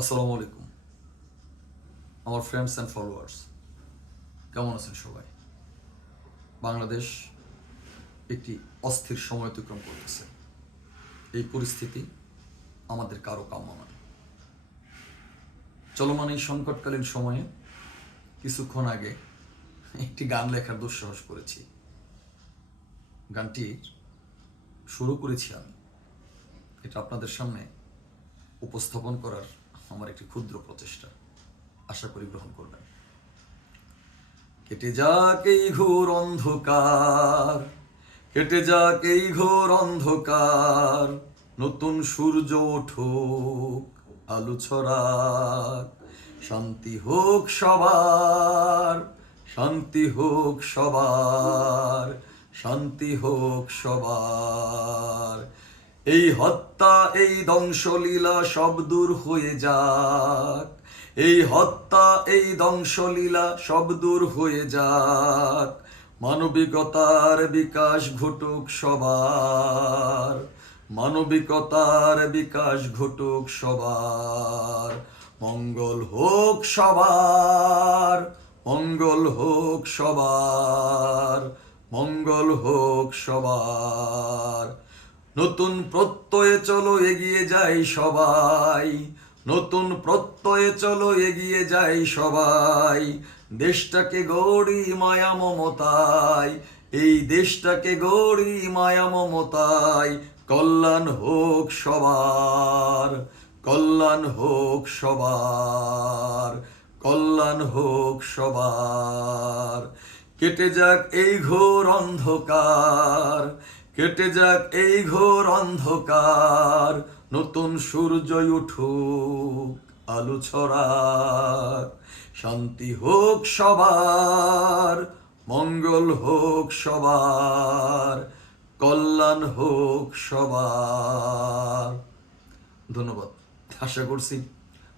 আসসালামু আলাইকুম। আমার ফ্রেন্ডস অ্যান্ড ফলোয়ার্স কেমন আছেন সবাই? বাংলাদেশ একটি অস্থির সময় অতিক্রম করতেছে। এই পরিস্থিতি আমাদের কারও কাম্য নয়। চলমান এই সংকটকালীন সময়ে কিছুক্ষণ আগে একটি গান লেখার দুঃসাহস করেছি। গানটি শুরু করেছি আমি। এটা আপনাদের সামনে উপস্থাপন করার আমার একটি ক্ষুদ্র প্রচেষ্টা। আশা করি গ্রহণ করবেন। কেটে যাক এই ঘোর অন্ধকার, কেটে যাক এই ঘোর অন্ধকার, নতুন সূর্য ওঠুক, আলু ছড়াক, শান্তি হোক সবার, শান্তি হোক সবার, শান্তি হোক সবার। এই হত্যা, এই দংশলীলা সব দূর হয়ে যাক। এই হত্যা, এই দংশলীলা সব দূর হয়ে যাক। মানবিকতার বিকাশ ঘটুক সবার। মানবিকতার বিকাশ ঘটুক সবার। মঙ্গল হোক সবার। মঙ্গল হোক সবার। মঙ্গল হোক সবার। নতুন প্রত্যয়ে চলো, এগিয়ে যাই সবাই। নতুন প্রত্যয়ে চলো, এগিয়ে যাই সবাই। দেশটাকে গড়ি মায়া মমতায় এই দেশটাকে গড়ি মায়া মমতায় কল্যাণ হোক সবার, কল্যাণ হোক সবার, কল্যাণ হোক সবার। কেটে যাক এই ঘোর অন্ধকার কেটে যাক এই ঘোর অন্ধকার, নতুন সূর্য উঠুক, আলু ছড়াক। শান্তি হোক সবার, মঙ্গল হোক সবার, কল্যাণ হোক সবার। ধন্যবাদ। আশা করছি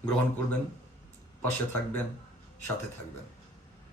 গ্রহণ করবেন, পাশে থাকবেন, সাথে থাকবেন।